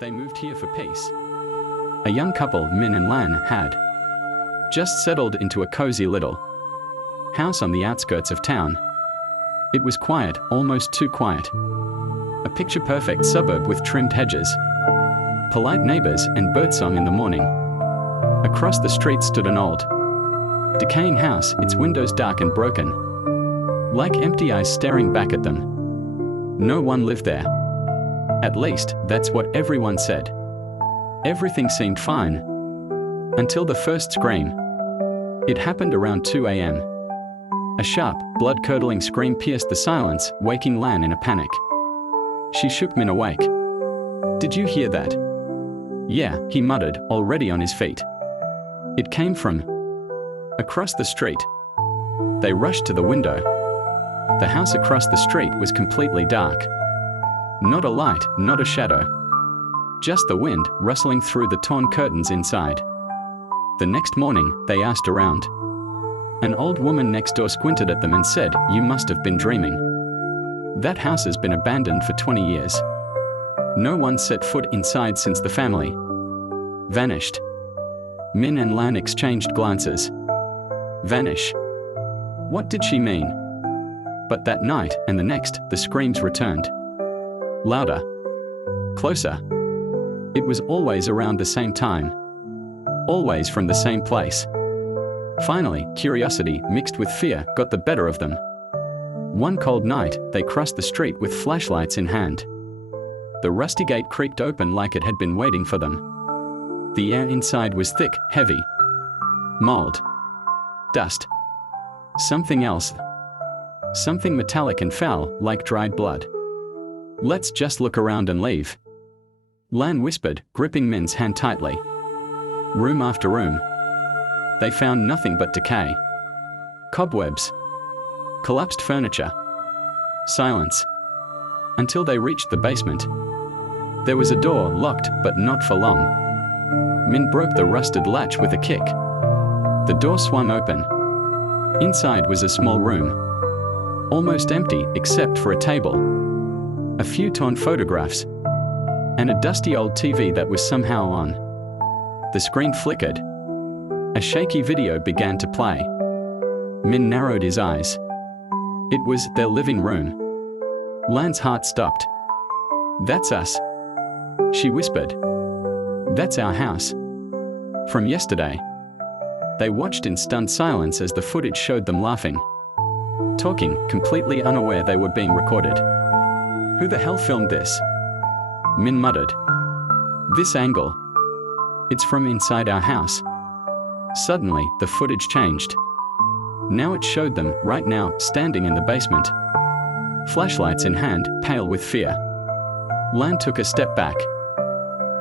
They moved here for peace. A young couple, Min and Lan, had just settled into a cozy little house on the outskirts of town. It was quiet, almost too quiet. A picture-perfect suburb with trimmed hedges, polite neighbors, and birdsong in the morning. Across the street stood an old, decaying house, its windows dark and broken, like empty eyes staring back at them. No one lived there. At least, that's what everyone said. Everything seemed fine, until the first scream. It happened around 2 a.m. A sharp, blood-curdling scream pierced the silence, waking Lan in a panic. She shook Min awake. "Did you hear that?" "Yeah," he muttered, already on his feet. It came from across the street. They rushed to the window. The house across the street was completely dark. Not a light, not a shadow. Just the wind rustling through the torn curtains inside. The next morning, they asked around. An old woman next door squinted at them and said, "You must have been dreaming. That house has been abandoned for 20 years. No one set foot inside since the family vanished." Min and Lan exchanged glances. Vanish. What did she mean? But that night and the next, the screams returned. Louder. Closer. It was always around the same time. Always from the same place. Finally, curiosity, mixed with fear, got the better of them. One cold night, they crossed the street with flashlights in hand. The rusty gate creaked open like it had been waiting for them. The air inside was thick, heavy. Mold. Dust. Something else. Something metallic and foul, like dried blood. "Let's just look around and leave," Lan whispered, gripping Min's hand tightly. Room after room. They found nothing but decay. Cobwebs. Collapsed furniture. Silence. Until they reached the basement. There was a door, locked, but not for long. Min broke the rusted latch with a kick. The door swung open. Inside was a small room. Almost empty, except for a table, a few torn photographs, and a dusty old TV that was somehow on. The screen flickered. A shaky video began to play. Min narrowed his eyes. It was their living room. Lan's heart stopped. "That's us," she whispered. "That's our house. From yesterday." They watched in stunned silence as the footage showed them laughing, talking, completely unaware they were being recorded. "Who the hell filmed this?" Min muttered. "This angle. It's from inside our house." Suddenly, the footage changed. Now it showed them, right now, standing in the basement. Flashlights in hand, pale with fear. Lan took a step back.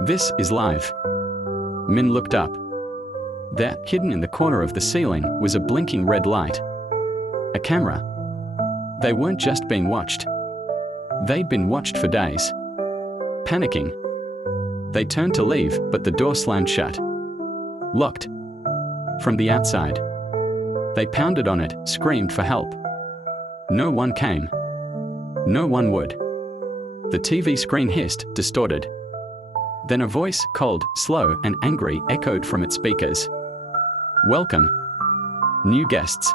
"This is live." Min looked up. There, hidden in the corner of the ceiling, was a blinking red light. A camera. They weren't just being watched. They'd been watched for days. Panicking, they turned to leave, but the door slammed shut. Locked. From the outside. They pounded on it, screamed for help. No one came. No one would. The TV screen hissed, distorted. Then a voice, cold, slow, and angry, echoed from its speakers. "Welcome, new guests.